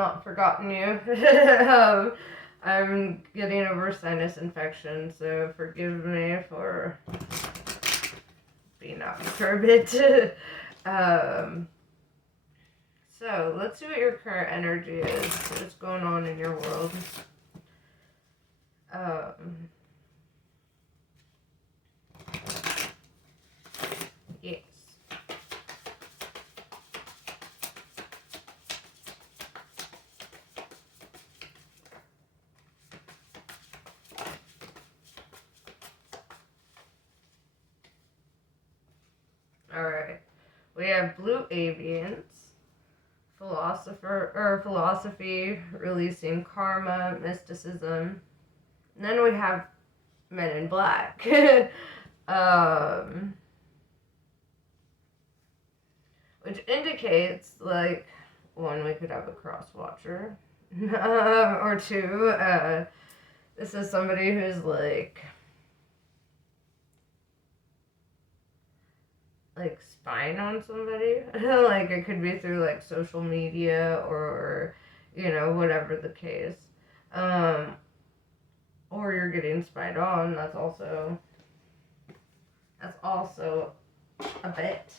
not forgotten you. I'm getting over sinus infection, so forgive me for being out for a bit. So let's see what your current energy is. What's going on in your world? Yes. Alright. We have blue avians, philosophy, releasing karma, mysticism. And then we have men in black. Which indicates, like, one, we could have a cross watcher. Or two, this is somebody who's like spying on somebody. Like, it could be through like social media or whatever the case. Or you're getting spied on. That's also a bit.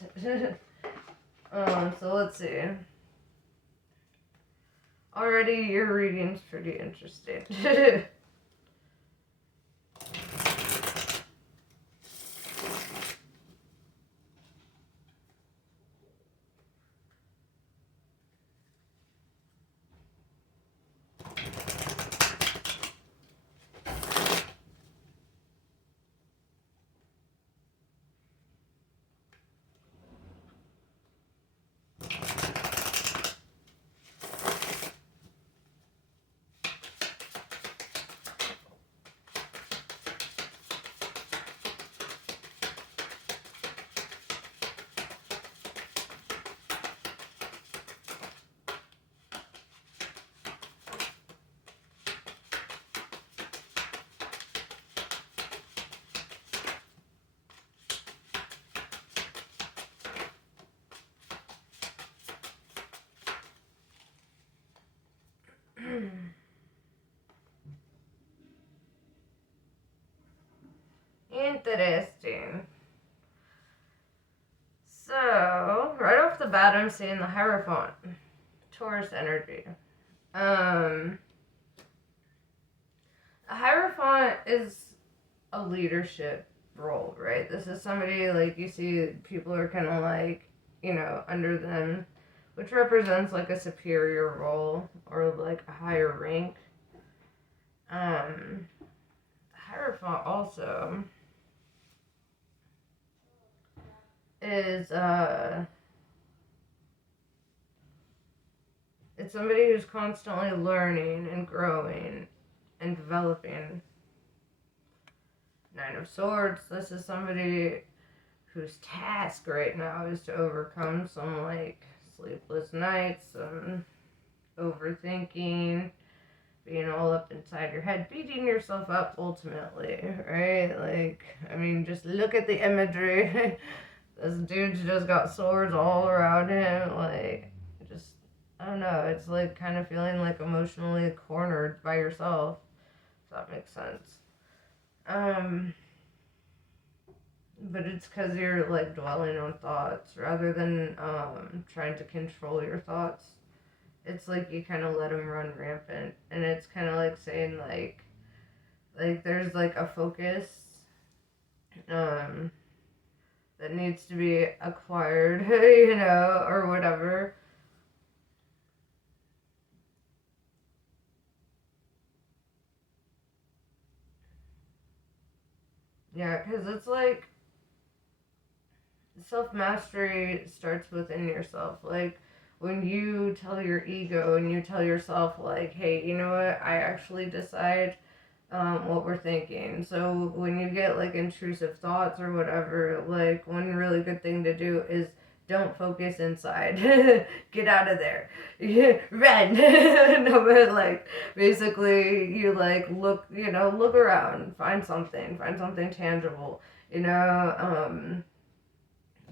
So let's see. Already your reading's pretty interesting. Interesting. So, right off the bat, I'm seeing the Hierophant. Taurus energy. A Hierophant is a leadership role, right? This is somebody, like, you see people are kind of like, under them, which represents, like, a superior role or, like, a higher rank. Hierophant also is, it's somebody who's constantly learning and growing and developing. Nine of Swords, this is somebody whose task right now is to overcome some, like, sleepless nights, some overthinking, being all up inside your head, beating yourself up ultimately, right? Like, I mean, just look at the imagery. This dude's just got swords all around him, like, just, I don't know, it's like kind of feeling like emotionally cornered by yourself, if that makes sense. But it's because you're, like, dwelling on thoughts rather than trying to control your thoughts. It's like you kind of let them run rampant, and it's kind of like saying, like there's, like, a focus that needs to be acquired, or whatever. Yeah, because it's like self-mastery starts within yourself. Like, when you tell your ego and you tell yourself, like, hey, you know what, I actually decide what we're thinking. So when you get, like, intrusive thoughts or whatever, like, one really good thing to do is don't focus inside. Get out of there. Run. No, but, like, basically you, like, look around, find something tangible,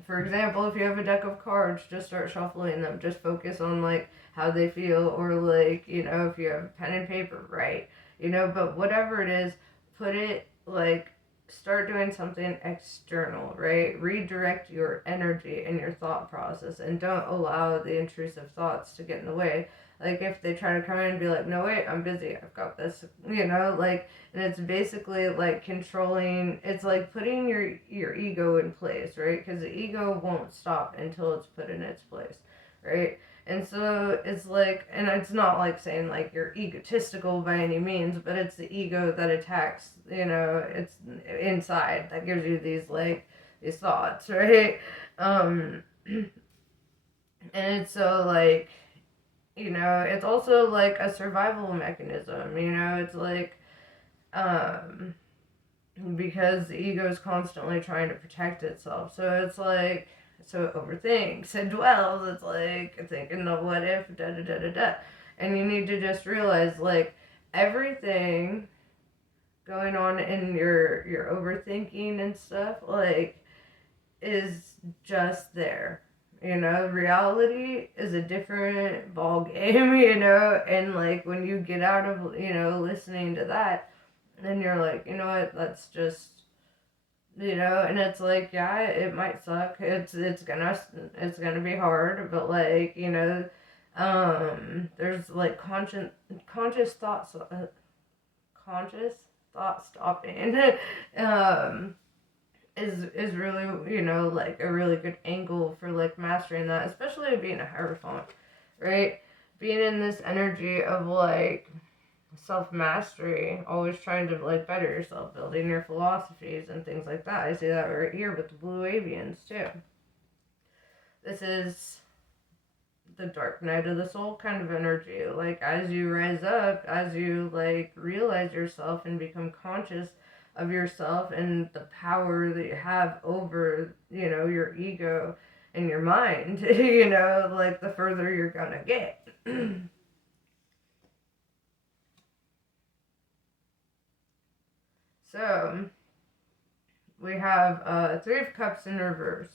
for example, if you have a deck of cards, just start shuffling them. Just focus on like how they feel, or like, you know, if you have pen and paper, right? You know, but whatever it is, put it like, start doing something external, right? Redirect your energy and your thought process, and don't allow the intrusive thoughts to get in the way. Like if they try to come in and be like, no, wait, I'm busy, I've got this, you know, like, and it's basically like controlling, it's like putting your ego in place, right? Because the ego won't stop until it's put in its place, right? And so it's like, and it's not like saying like you're egotistical by any means, but it's the ego that attacks, you know, it's inside that gives you these like these thoughts, right? And it's so like, you know, it's also like a survival mechanism, you know, it's like, because the ego is constantly trying to protect itself. So it's like, so it overthinks and dwells. It's like thinking the what if, da da da da da. And you need to just realize like everything going on in your overthinking and stuff like is just there. You know, reality is a different ball game, you know, and like when you get out of, you know, listening to that, then you're like, you know what, that's just, you know, and it's like, yeah, it might suck. It's gonna be hard, but like, you know, there's like conscious thoughts, conscious thought stopping, um, is really, you know, like a really good angle for like mastering that, especially being a hierophant, right? Being in this energy of like self mastery, always trying to like better yourself, building your philosophies and things like that. I see that right here with the blue avians too. This is the dark night of the soul kind of energy. Like as you rise up, as you like realize yourself and become conscious of yourself and the power that you have over, you know, your ego and your mind, you know, like the further you're gonna get. So we have Three of Cups in reverse.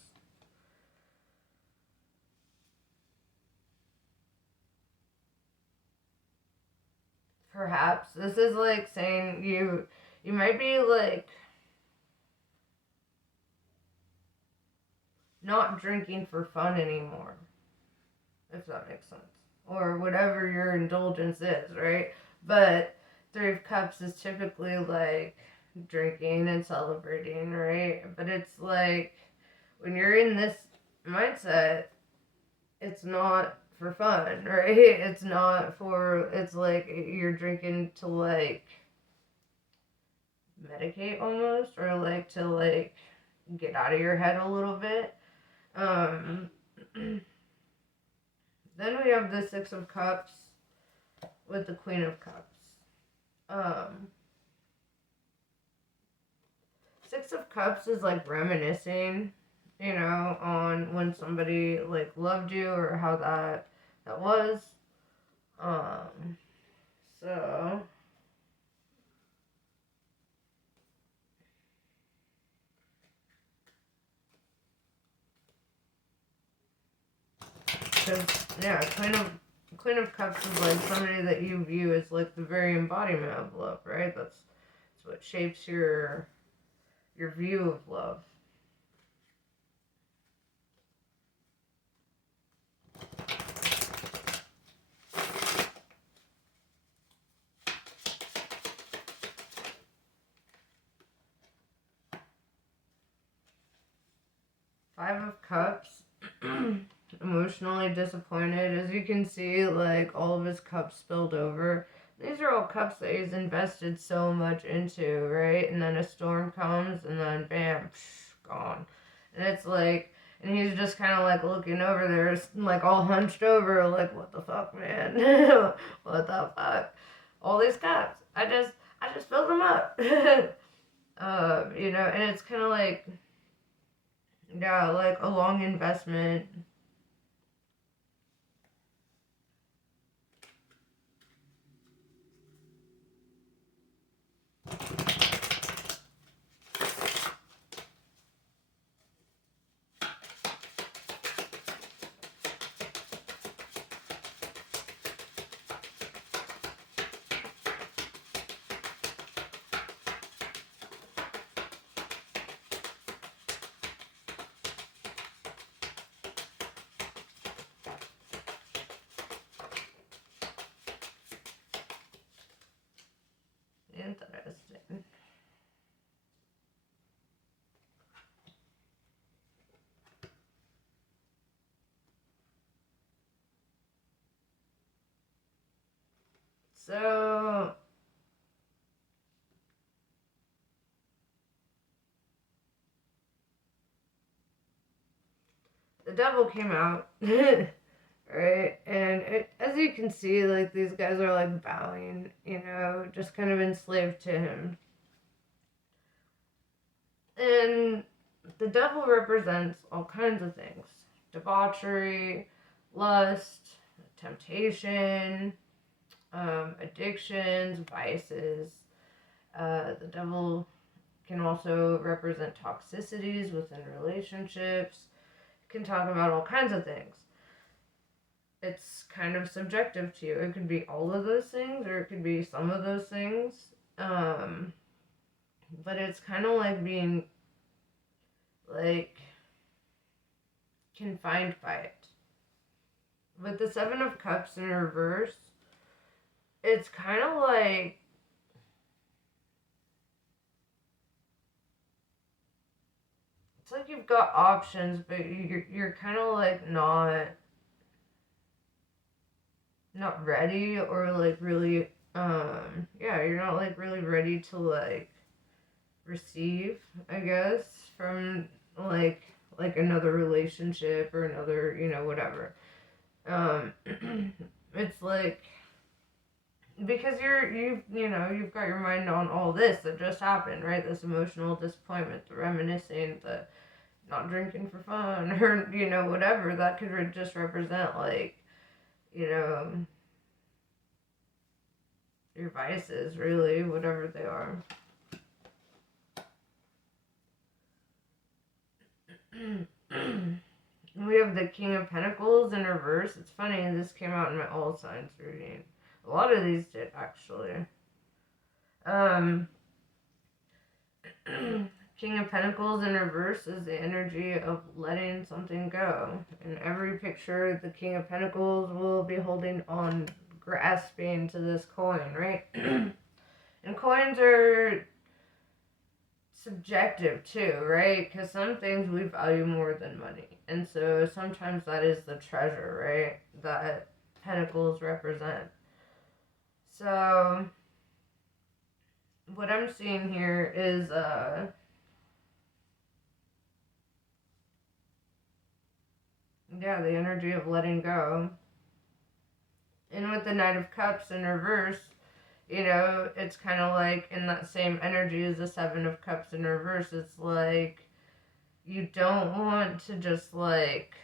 Perhaps this is like saying you might be like not drinking for fun anymore, if that makes sense, or whatever your indulgence is, right? But Three of Cups is typically like drinking and celebrating, right? But it's like when you're in this mindset, it's not for fun, right? It's not for, it's like you're drinking to like medicate almost, or like to like get out of your head a little bit. Um, then we have the Six of Cups with the Queen of Cups. Um, Six of Cups is like reminiscing, you know, on when somebody like loved you or how that was. Um, so because yeah, Queen of Cups is like somebody that you view as like the very embodiment of love, right? That's what shapes your view of love. Five of Cups, emotionally disappointed. As you can see, like all of his cups spilled over. These are all cups that he's invested so much into, right? And then a storm comes, and then bam, gone. And it's like, and he's just kind of like looking over there, like all hunched over, like, what the fuck, man? What the fuck? All these cups. I just filled them up. You know, and it's kind of like, yeah, like a long investment. So, the devil came out, right? And as you can see, like, these guys are, like, bowing, just kind of enslaved to him. And the devil represents all kinds of things: debauchery, lust, temptation, addictions, vices. The devil can also represent toxicities within relationships. It can talk about all kinds of things. It's kind of subjective to you. It could be all of those things, or it could be some of those things. But it's kind of like being, like, confined by it. With the Seven of Cups in reverse, it's kind of like it's like you've got options, but you're kind of like not ready, or like really you're not like really ready to like receive, I guess, from like another relationship or another, whatever. It's like, because you've got your mind on all this that just happened, right? This emotional disappointment, the reminiscing, the not drinking for fun, or whatever. That could just represent, like, your vices, really, whatever they are. We have the King of Pentacles in reverse. It's funny, this came out in my all signs reading. A lot of these did, actually. King of Pentacles in reverse is the energy of letting something go. In every picture, the King of Pentacles will be holding on, grasping to this coin, right? And coins are subjective too, right? Because some things we value more than money. And so sometimes that is the treasure, right? That pentacles represent. So what I'm seeing here is the energy of letting go. And with the Knight of Cups in reverse, it's kind of like in that same energy as the Seven of Cups in reverse. It's like you don't want to just like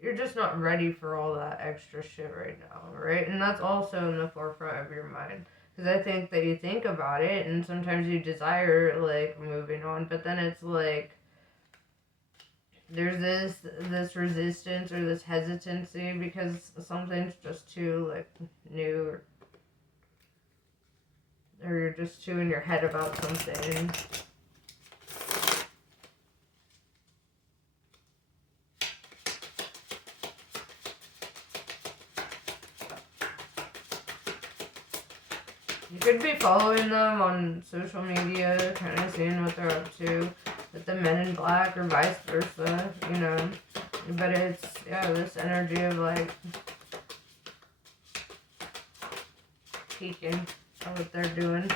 you're just not ready for all that extra shit right now, right? And that's also in the forefront of your mind. Because I think that you think about it, and sometimes you desire, like, moving on, but then it's like there's this resistance or this hesitancy because something's just too, like, new, or you're just too in your head about something. You could be following them on social media, kind of seeing what they're up to with the Men in Black, or vice versa, But it's, this energy of, like, peeking at what they're doing.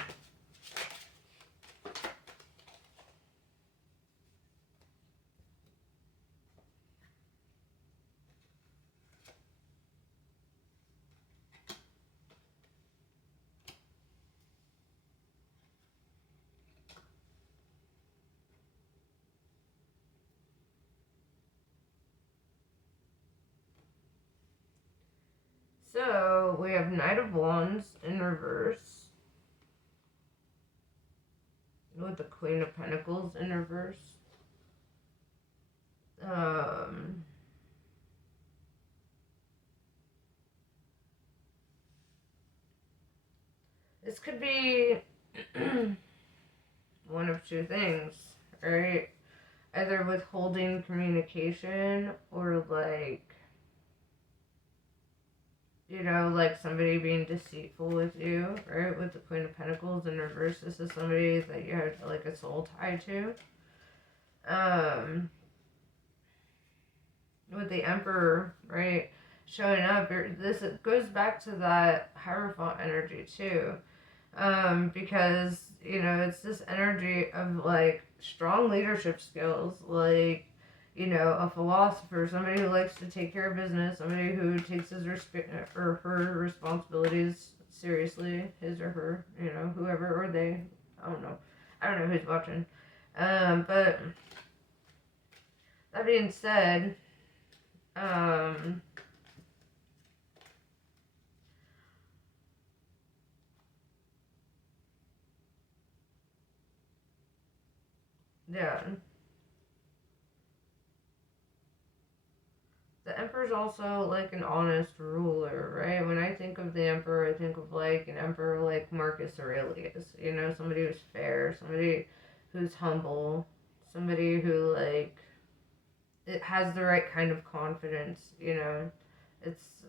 So, we have Knight of Wands in reverse, with the Queen of Pentacles in reverse. This could be one of two things, right? Either withholding communication, or like, like somebody being deceitful with you, right? With the Queen of Pentacles in reverse, this is somebody that you have like a soul tie to. with the Emperor, right, showing up, this goes back to that Hierophant energy too, because it's this energy of like strong leadership skills, like a philosopher, somebody who likes to take care of business, somebody who takes his or her responsibilities seriously, his or her, whoever, or they, I don't know who's watching, but that being said, um, yeah. The emperor's also like an honest ruler, right? When I think of the emperor, I think of like an emperor like Marcus Aurelius, somebody who's fair, somebody who's humble, somebody who like it has the right kind of confidence. It's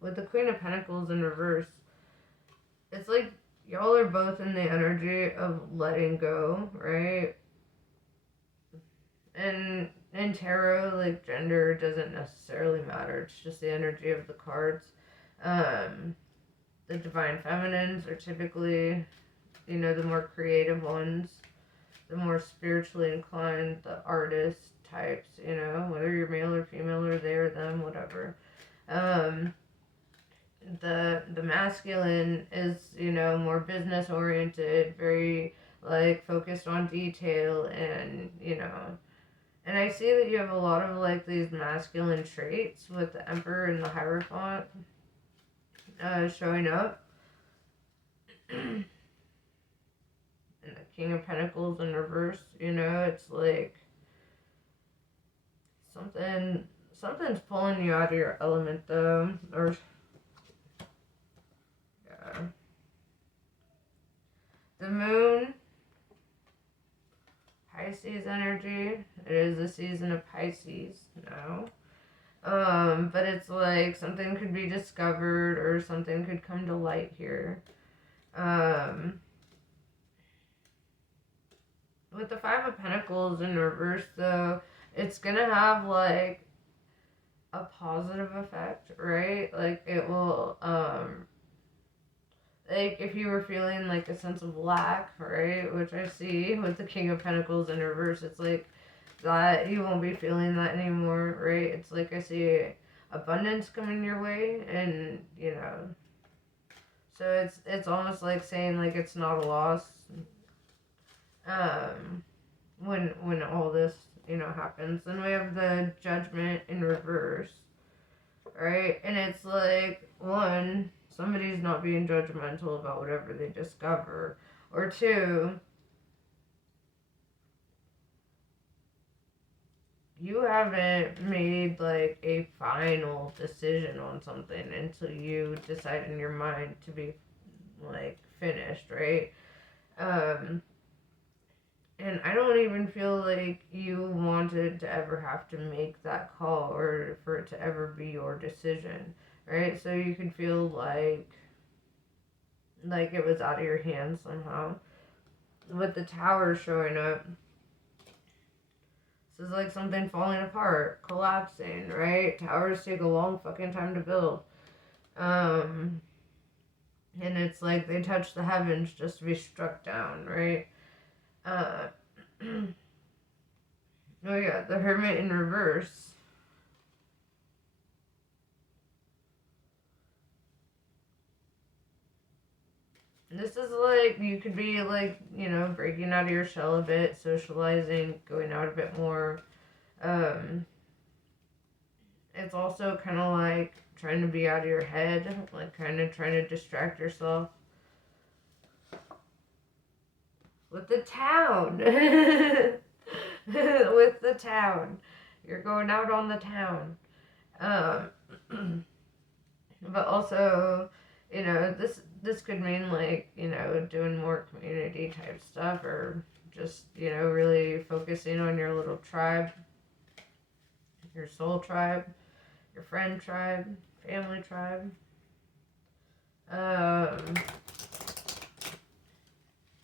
with the Queen of Pentacles in reverse, it's like y'all are both in the energy of letting go, right? And in tarot, like gender doesn't necessarily matter. It's just the energy of the cards. Um, the divine feminines are typically, the more creative ones, the more spiritually inclined, the artist types, whether you're male or female or they or them, whatever. Um, the masculine is, more business oriented, very like focused on detail and I see that you have a lot of like these masculine traits with the Emperor and the Hierophant showing up. And the King of Pentacles in reverse, it's like something's pulling you out of your element though. Or yeah. The moon, Pisces energy. It is the season of Pisces now. But it's like something could be discovered or something could come to light here. With the Five of Pentacles in reverse, though, it's gonna have like a positive effect, right? Like it will, like if you were feeling like a sense of lack, right? Which I see with the King of Pentacles in reverse, it's like that you won't be feeling that anymore, right? It's like I see abundance coming your way, and so it's almost like saying like it's not a loss. Um, when all this happens, then we have the Judgment in reverse, right? And it's like one, somebody's not being judgmental about whatever they discover, or two, you haven't made like a final decision on something until you decide in your mind to be like finished, right? um And I don't even feel like you wanted to ever have to make that call or for it to ever be your decision, right? So you could feel like it was out of your hands somehow. With the tower showing up, this is like something falling apart, collapsing, right? Towers take a long fucking time to build. Um, and it's like they touch the heavens just to be struck down, right? Uh, oh yeah, the Hermit in reverse. This is like, you could be like, breaking out of your shell a bit, socializing, going out a bit more. Um, it's also kind of like trying to be out of your head, like kind of trying to distract yourself. With the town. With the town. You're going out on the town. But also, this could mean like, doing more community type stuff or just, really focusing on your little tribe, your soul tribe, your friend tribe, family tribe.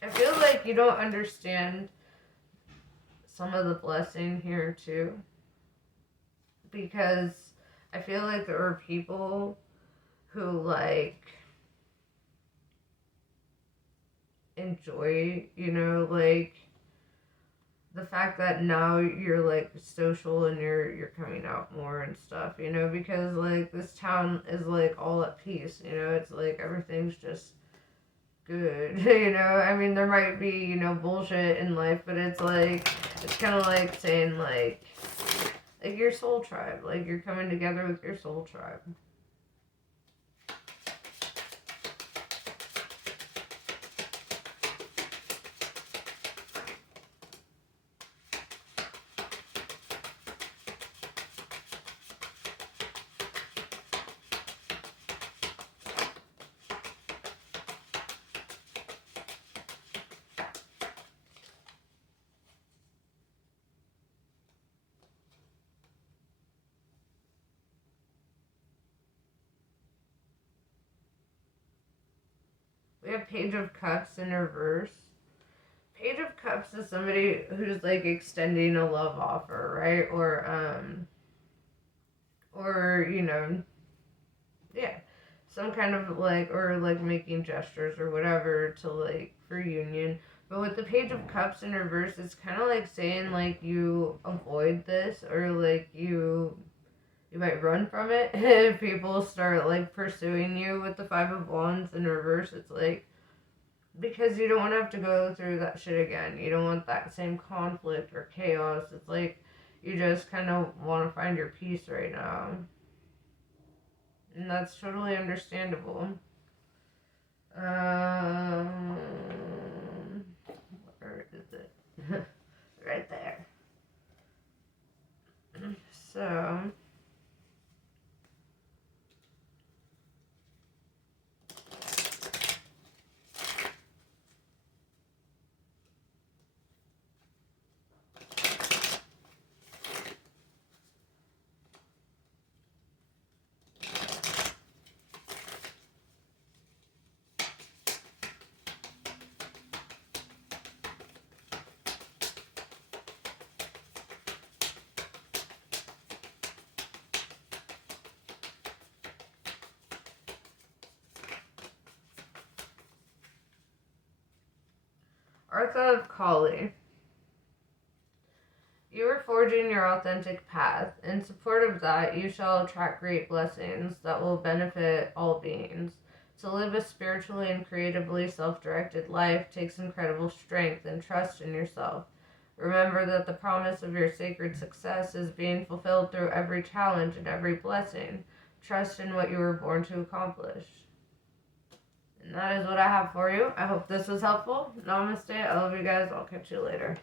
I feel like you don't understand some of the blessing here too. because I feel like there are people who like enjoy, like the fact that now you're like social and you're coming out more and stuff, because like this town is like all at peace, it's like everything's just good. I mean, there might be, bullshit in life, but it's like it's kind of like saying like your soul tribe, like you're coming together with your soul tribe. We have Page of Cups in reverse. Page of Cups is somebody who's like extending a love offer, right? Or yeah, some kind of like, or like making gestures or whatever to like for union. But with the Page of Cups in reverse, it's kind of like saying like you avoid this, or like you might run from it if people start like pursuing you. With the Five of Wands in reverse, it's like because you don't want to have to go through that shit again. You don't want that same conflict or chaos. It's like you just kind of want to find your peace right now. And that's totally understandable. Um, where is it? Right there. So, Artha of Kali. You are forging your authentic path. In support of that, you shall attract great blessings that will benefit all beings. To live a spiritually and creatively self-directed life takes incredible strength and trust in yourself. Remember that the promise of your sacred success is being fulfilled through every challenge and every blessing. Trust in what you were born to accomplish. And that is what I have for you. I hope this was helpful. Namaste. I love you guys. I'll catch you later.